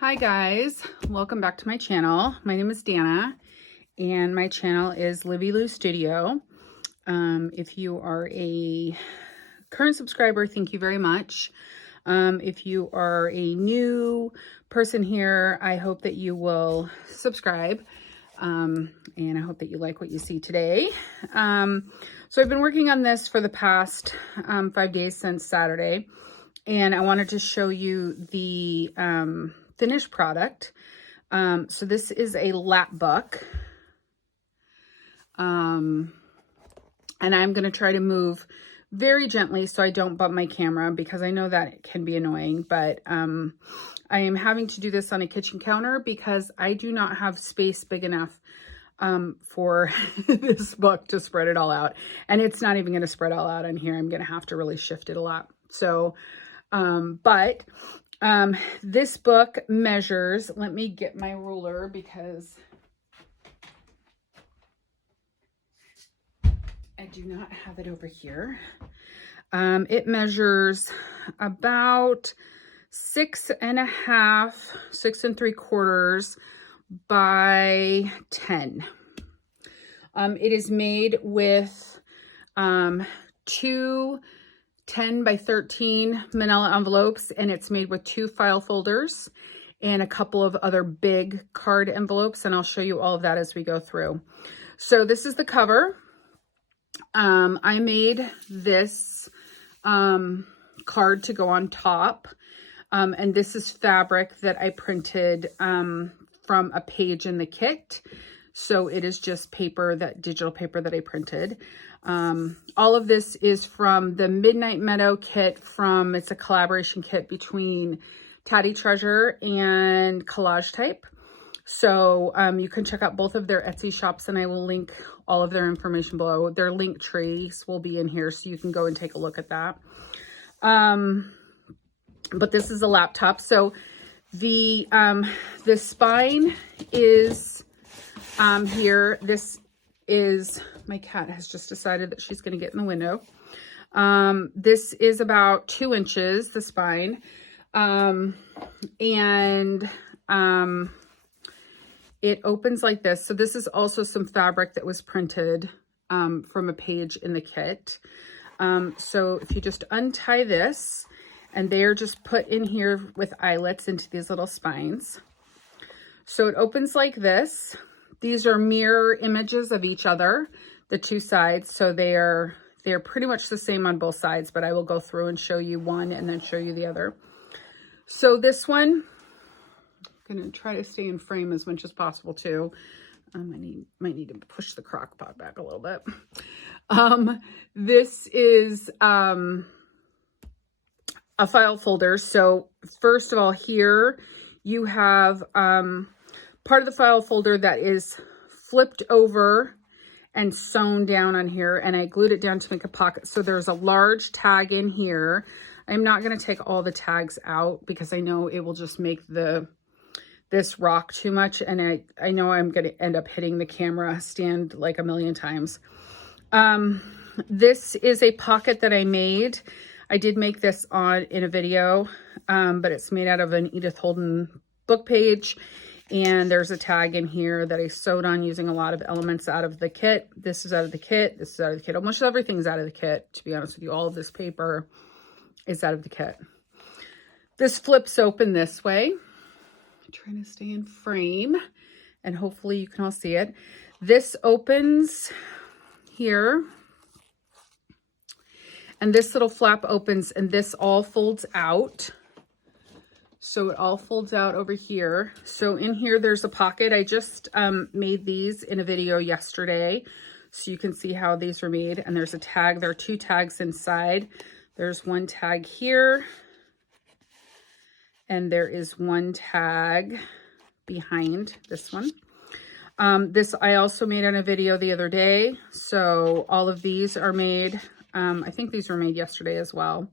Hi guys, welcome back to my channel. My name is Dana and my channel is LiviLou Studio. If you are a current subscriber, thank you very much. If you are a new person here, I hope that you will subscribe. And I hope that you like what you see today. So I've been working on this for the past 5 days since Saturday, and I wanted to show you the finished product. So this is a lap book. And I'm going to try to move very gently so I don't bump my camera, because I know that it can be annoying, but I am having to do this on a kitchen counter because I do not have space big enough for this book to spread it all out. And it's not even going to spread all out on here. I'm going to have to really shift it a lot. So, this book measures, let me get my ruler because I do not have it over here. It measures about 6 3/4 by 10. It is made with 2 10 by 13 manila envelopes, and it's made with 2 file folders and a couple of other big card envelopes, and I'll show you all of that as we go through. So this is the cover. I made this card to go on top, and this is fabric that I printed from a page in the kit. So it is just paper, that digital paper that I printed. All of this is from the Midnight Meadow kit it's a collaboration kit between Tatty and CollageType. So you can check out both of their Etsy shops, and I will link all of their information below. Their link trees will be in here, so you can go and take a look at that. But this is a laptop. So the spine is here. This is, my cat has just decided that she's going to get in the window. This is about 2 inches, the spine. It opens like this. So this is also some fabric that was printed from a page in the kit. So if you just untie this, and they are just put in here with eyelets into these little spines. So it opens like this. These are mirror images of each other, the 2 sides. So they're pretty much the same on both sides, but I will go through and show you one and then show you the other. So this one, I'm going to try to stay in frame as much as possible too. I might need to push the crock pot back a little bit. This is a file folder. So first of all, here you have part of the file folder that is flipped over and sewn down on here, and I glued it down to make a pocket. So there's a large tag in here. I'm not going to take all the tags out because I know it will just make this rock too much, and I know I'm going to end up hitting the camera stand like a million times. This is a pocket that I made. I did make this in a video, but it's made out of an Edith Holden book page. And there's a tag in here that I sewed on using a lot of elements out of the kit. This is out of the kit. This is out of the kit. Almost everything's out of the kit, to be honest with you. All of this paper is out of the kit. This flips open this way. I'm trying to stay in frame, and hopefully you can all see it. This opens here. And this little flap opens, and this all folds out. So it all folds out over here. So in here, there's a pocket. I just made these in a video yesterday, so you can see how these were made. And there's a tag. There are 2 tags inside. There's 1 tag here, and there is 1 tag behind this one. This I also made in a video the other day. So all of these are made. I think these were made yesterday as well.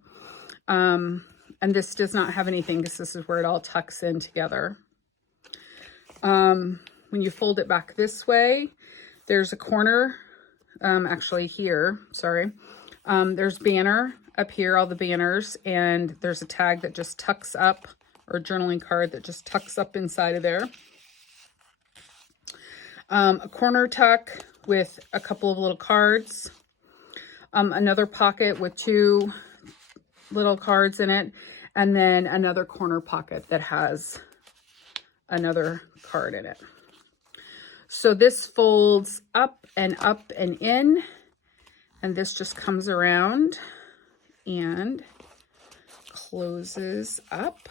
And this does not have anything because this is where it all tucks in together. When you fold it back this way, there's a corner, actually here, sorry. There's banner up here, all the banners, and there's a tag that just tucks up or journaling card that just tucks up inside of there. A corner tuck with a couple of little cards. Another pocket with 2 little cards in it, and then another corner pocket that has another card in it. So this folds up and in, and this just comes around and closes up.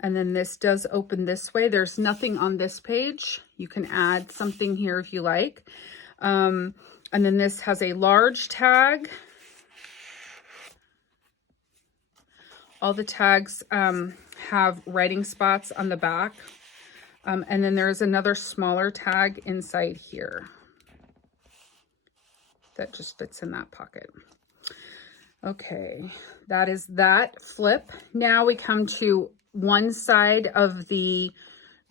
And then this does open this way. There's nothing on this page. You can add something here if you like. And then this has a large tag. All the tags have writing spots on the back. And then there's another smaller tag inside here that just fits in that pocket. Okay, that is that flip. Now we come to one side of the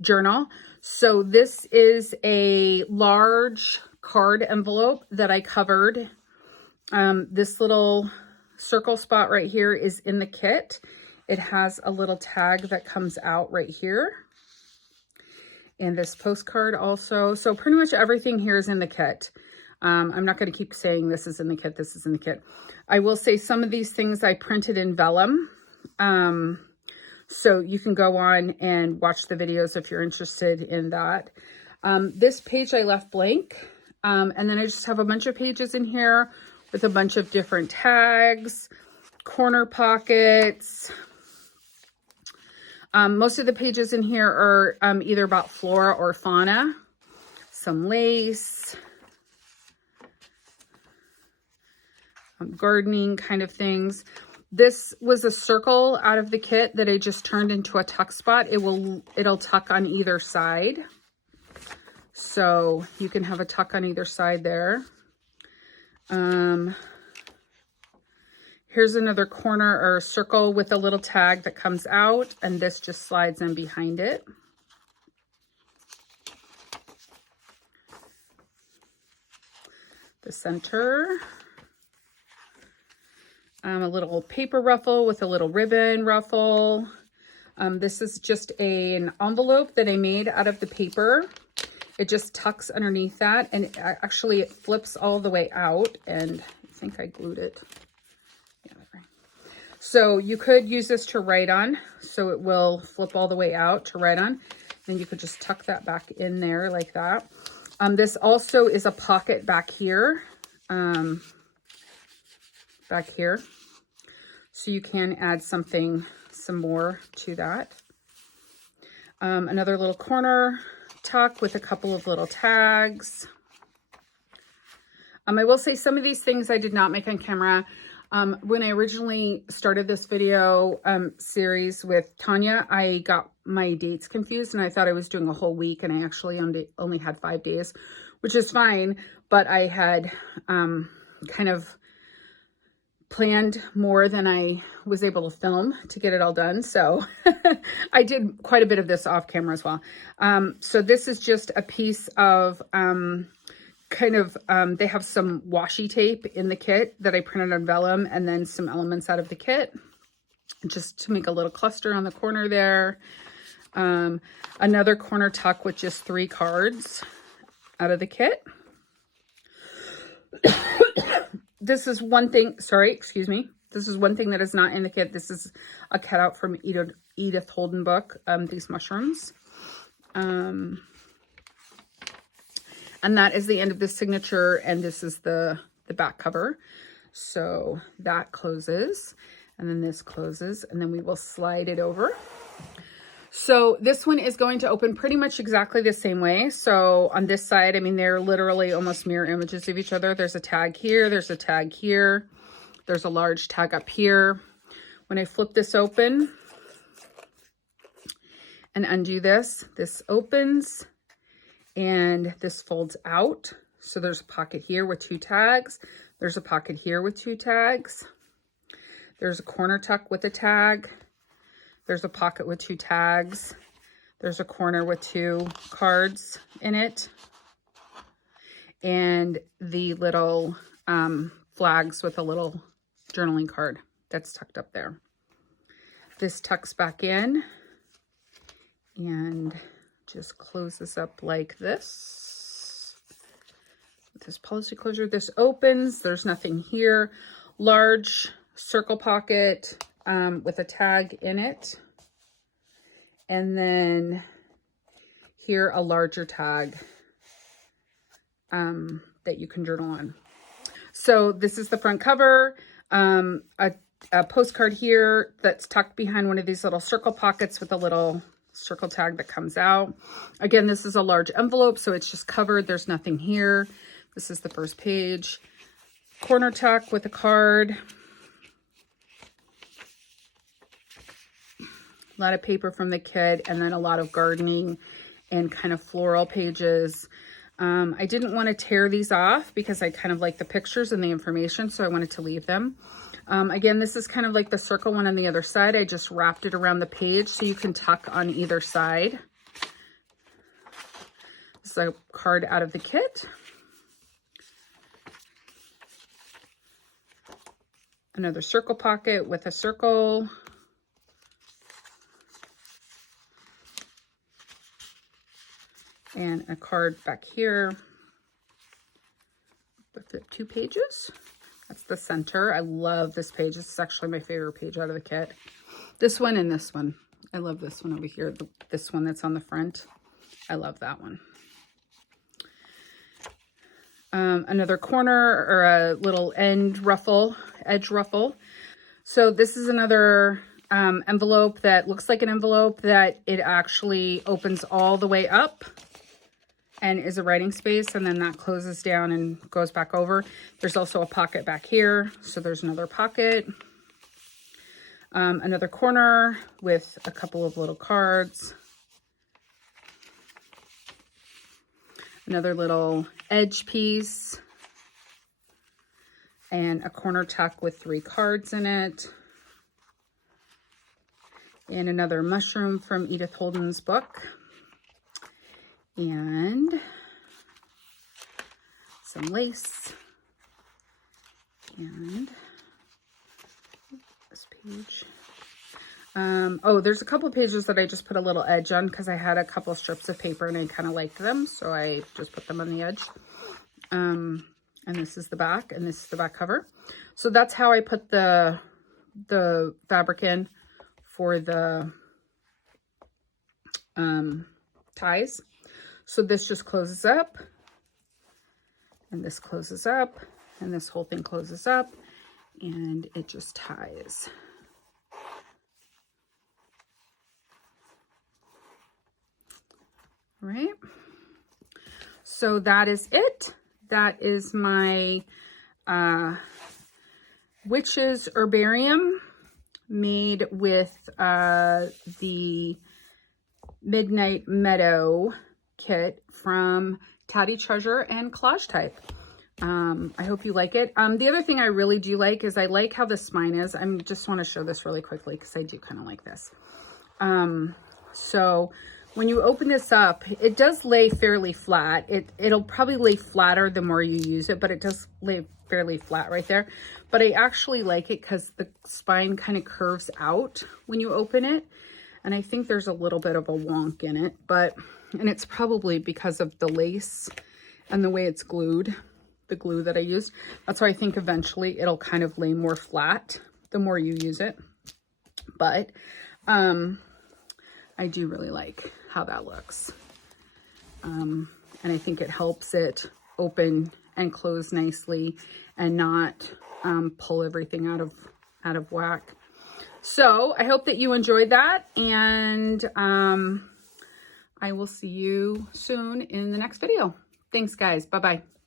journal. So this is a large card envelope that I covered. This little circle spot right here is in the kit. It has a little tag that comes out right here. And this postcard also. So pretty much everything here is in the kit. I'm not going to keep saying this is in the kit, this is in the kit. I will say some of these things I printed in vellum. So you can go on and watch the videos if you're interested in that. This page I left blank. And then I just have a bunch of pages in here with a bunch of different tags, corner pockets. Most of the pages in here are either about flora or fauna, some lace, gardening kind of things. This was a circle out of the kit that I just turned into a tuck spot. It'll tuck on either side. So you can have a tuck on either side there. Here's another corner or circle with a little tag that comes out, and this just slides in behind it. The center. A little paper ruffle with a little ribbon ruffle. This is just an envelope that I made out of the paper. It just tucks underneath that, and actually it flips all the way out, and I think I glued it. Yeah, so you could use this to write on, so it will flip all the way out to write on. Then you could just tuck that back in there like that. This also is a pocket back here. Back here. So you can add some more to that. Another little corner tuck with a couple of little tags. I will say some of these things I did not make on camera. When I originally started this video series with Tanya, I got my dates confused and I thought I was doing a whole week, and I actually only had 5 days, which is fine, but I had kind of planned more than I was able to film to get it all done. So I did quite a bit of this off camera as well. So this is just a piece of they have some washi tape in the kit that I printed on vellum, and then some elements out of the kit just to make a little cluster on the corner there. Another corner tuck with just 3 cards out of the kit. This is one thing, sorry, excuse me. This is one thing that is not in the kit. This is a cutout from Edith Holden book, these mushrooms. And that is the end of the signature, and this is the back cover. So that closes, and then this closes, and then we will slide it over. So this one is going to open pretty much exactly the same way. So on this side, I mean, they're literally almost mirror images of each other. There's a tag here, there's a tag here, there's a large tag up here. When I flip this open and undo this, this opens and this folds out. So there's a pocket here with 2 tags. There's a pocket here with 2 tags. There's a corner tuck with a tag. There's a pocket with 2 tags. There's a corner with 2 cards in it. And the little flags with a little journaling card that's tucked up there. This tucks back in And just close this up like this. With this policy closure, this opens, there's nothing here. Large circle pocket with a tag in it. And then here, a larger tag that you can journal on. So this is the front cover, a postcard here that's tucked behind one of these little circle pockets with a little circle tag that comes out. Again, this is a large envelope, so it's just covered. There's nothing here. This is the first page. Corner tuck with a card. A lot of paper from the kit, and then a lot of gardening and kind of floral pages. I didn't want to tear these off because I kind of like the pictures and the information, so I wanted to leave them. Again, this is kind of like the circle one on the other side. I just wrapped it around the page so you can tuck on either side. This is a card out of the kit. Another circle pocket with a circle. And a card back here. The 2 pages. That's the center. I love this page. This is actually my favorite page out of the kit. This one and this one. I love this one over here. This one that's on the front. I love that one. Another corner or a little edge ruffle. So this is another envelope that looks like an envelope that it actually opens all the way up and is a writing space, and then that closes down and goes back over. There's also a pocket back here, so there's another pocket. Another corner with a couple of little cards. Another little edge piece. And a corner tuck with 3 cards in it. And another mushroom from Edith Holden's book. And some lace. And this page. Oh, there's a couple of pages that I just put a little edge on because I had a couple strips of paper and I kind of liked them, so I just put them on the edge. And this is the back, and this is the back cover. So that's how I put the fabric in for the ties. So this just closes up, and this closes up, and this whole thing closes up, and it just ties. All right. So that is it. That is my Witch's Herbarium made with the Midnight Meadow kit from Tatty Treasure and CollageType. I hope you like it. The other thing I really do like is I like how the spine is. I just want to show this really quickly because I do kind of like this. So when you open this up, it does lay fairly flat. It'll probably lay flatter the more you use it, but it does lay fairly flat right there. But I actually like it because the spine kind of curves out when you open it. And I think there's a little bit of a wonk in it, and it's probably because of the lace and the way it's glued, the glue that I used. That's why I think eventually it'll kind of lay more flat the more you use it. But I do really like how that looks. And I think it helps it open and close nicely and not pull everything out of whack. So I hope that you enjoyed that, and I will see you soon in the next video. Thanks, guys. Bye-bye.